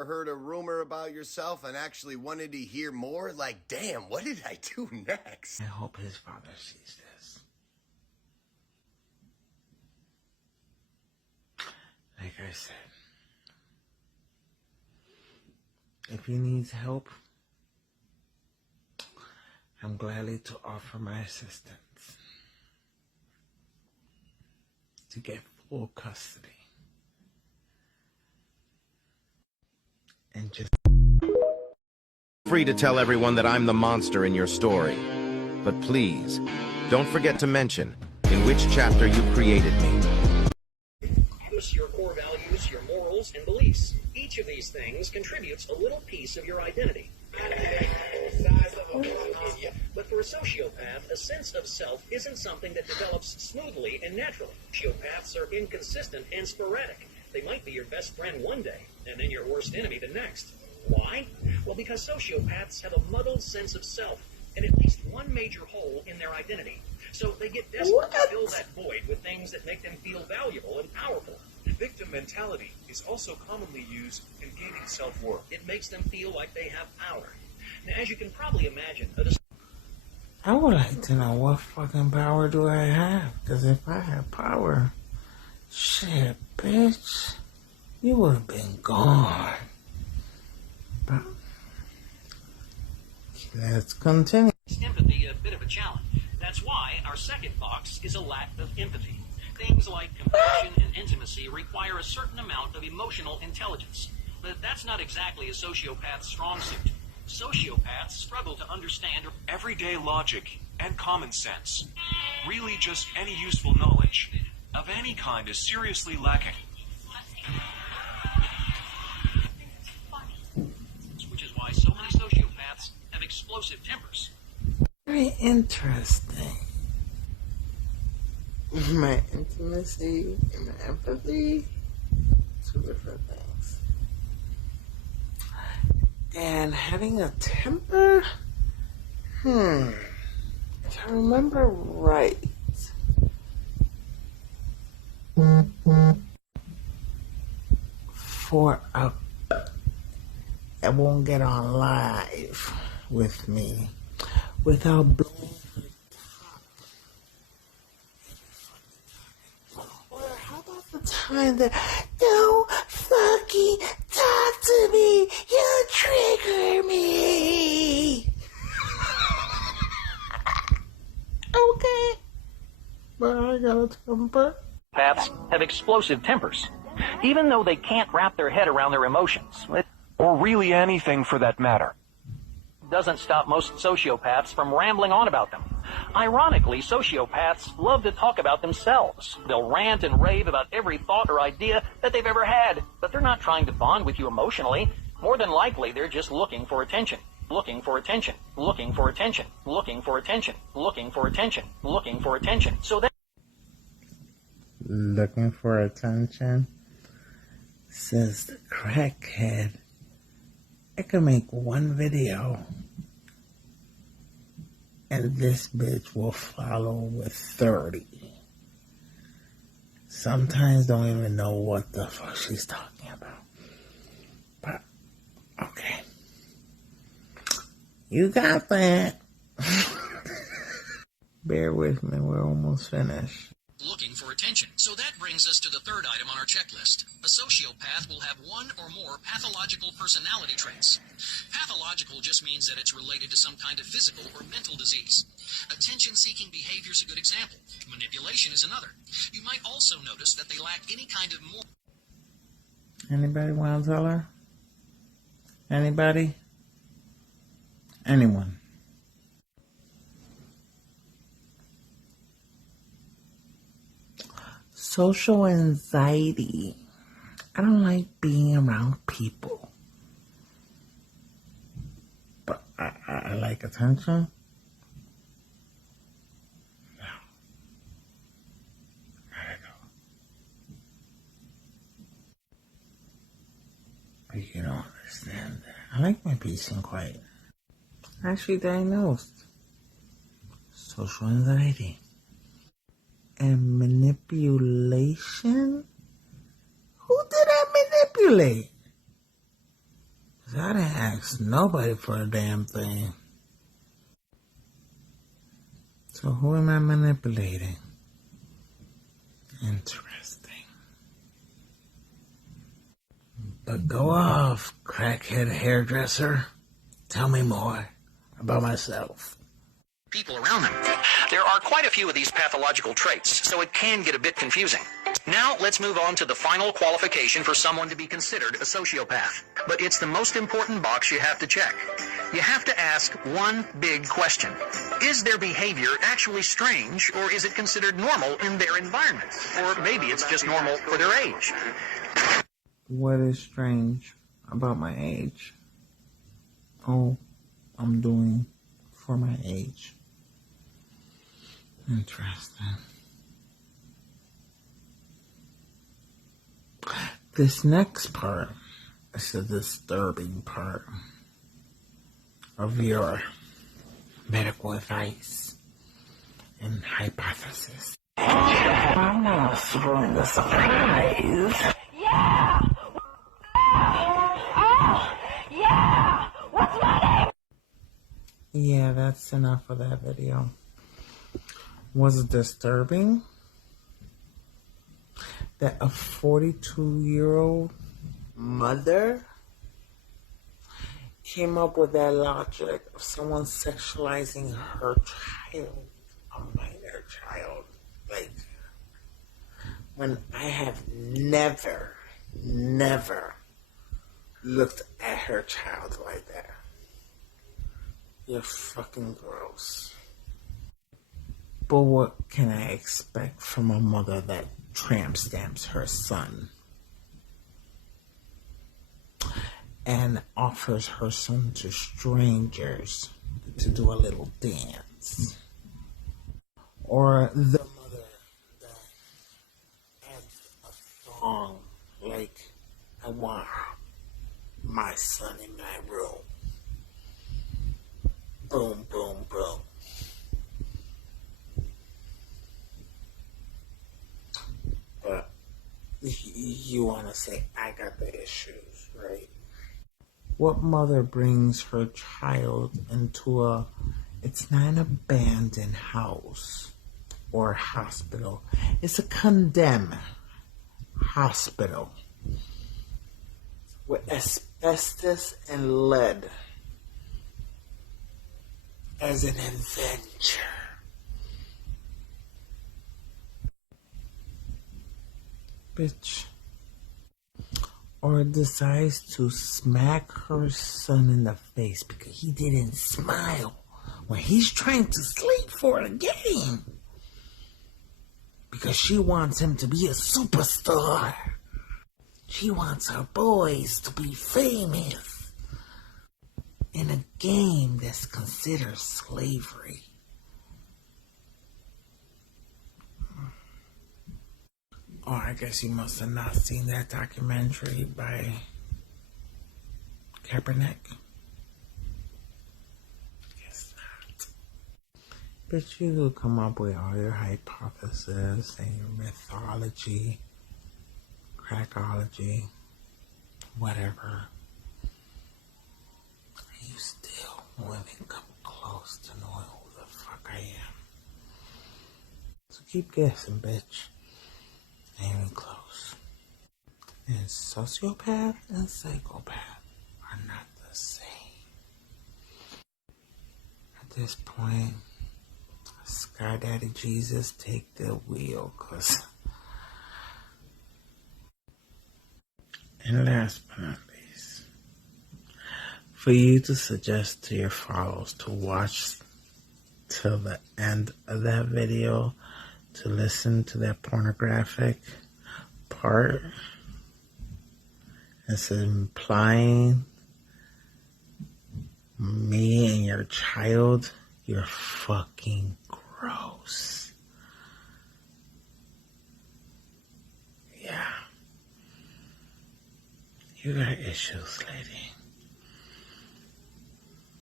Heard a rumor about yourself and actually wanted to hear more? Like, damn, what did I do next? I hope his father sees this. Like I said, if he needs help, I'm gladly to offer my assistance to get full custody. And just Free to tell everyone that I'm the monster in your story. But please, don't forget to mention in which chapter you created me. Use your core values, your morals, and beliefs. Each of these things contributes a little piece of your identity. But for a sociopath, a sense of self isn't something that develops smoothly and naturally. Sociopaths are inconsistent and sporadic. They might be your best friend one day, and then your worst enemy the next. Why? Well, because sociopaths have a muddled sense of self and at least one major hole in their identity. So they get desperate to fill that void with things that make them feel valuable and powerful. Victim mentality is also commonly used in gaining self-worth. It makes them feel like they have power. Now, as you can probably imagine, I would like to know what fucking power do I have? Because if I had power, shit, bitch, you would have been gone. But let's continue. Empathy a bit of a challenge. That's why our second box is a lack of empathy. Things like compassion and intimacy require a certain amount of emotional intelligence. But that's not exactly a sociopath's strong suit. Sociopaths struggle to understand Everyday logic and common sense, really just any useful knowledge of any kind, is seriously lacking. which is why so many sociopaths have explosive tempers. Very interesting. My intimacy and my empathy, two different things. And having a temper, if I remember right, I won't get on live with me without blowing. Or how about the time that don't fucking talk to me, you trigger me. Okay, but I got a temper. Paths have explosive tempers, even though they can't wrap their head around their emotions. It Or really anything for that matter. doesn't stop most sociopaths from rambling on about them. Ironically, sociopaths love to talk about themselves. They'll rant and rave about every thought or idea that they've ever had, but they're not trying to bond with you emotionally. More than likely, they're just looking for attention. Looking for attention. Looking for attention. Looking for attention. Looking for attention. Looking for attention. So that Looking for attention, says the crackhead. I could make one video and this bitch will follow with 30. Sometimes don't even know what the fuck she's talking about. But, okay. You got that. Bear with me, we're almost finished. looking for attention. So that brings us to the third item on our checklist. A sociopath will have one or more pathological personality traits. Pathological just means that it's related to some kind of physical or mental disease. Attention-seeking behavior is a good example. Manipulation is another. You might also notice that they lack any kind of more. Anybody want to tell her? Anybody? Anyone? Social anxiety. I don't like being around people. But I like attention. No. Not at all. You don't understand that. I like my peace and quiet. Actually diagnosed social anxiety. And manipulation? Who did I manipulate? 'Cause I didn't ask nobody for a damn thing. So who am I manipulating? Interesting. But go off, crackhead hairdresser. Tell me more about myself. People around them. There are quite a few of these pathological traits, so it can get a bit confusing. Now let's move on to the final qualification for someone to be considered a sociopath. But it's the most important box you have to check. You have to ask one big question. Is their behavior actually strange, or is it considered normal in their environment? Or maybe it's just normal for their age. What is strange about my age? Oh, I'm doing for my age. Interesting. This next part is the disturbing part of your medical advice and hypothesis. I'm not throwing the surprise. Yeah! Oh! Yeah! What's my name? Yeah, that's enough of that video. Was it disturbing that a 42-year-old mother came up with that logic of someone sexualizing her child, a minor child? Like, when I have never looked at her child like that. You're fucking gross. But what can I expect from a mother that tramp stamps her son and offers her son to strangers to do a little dance? Or the mother that adds a song like, I want my son in my room. Boom, boom, boom. But you want to say, I got the issues, right? What mother brings her child into it's not an abandoned house or hospital. It's a condemned hospital with asbestos and lead as an adventure. Bitch. Or decides to smack her son in the face because he didn't smile when he's trying to sleep for a game. Because she wants him to be a superstar. She wants her boys to be famous in a game that's considered slavery. Oh, I guess you must have not seen that documentary by Kaepernick. Guess not. But you will come up with all your hypotheses and your mythology, crackology, whatever. You still won't even come close to knowing who the fuck I am. So keep guessing, bitch. Ain't even close. And sociopath and psychopath are not the same. At this point, Sky Daddy Jesus, take the wheel, cause. And last but not least, for you to suggest to your followers to watch till the end of that video, to listen to that pornographic part, it's implying me and your child, you're fucking gross. Yeah. You got issues, lady.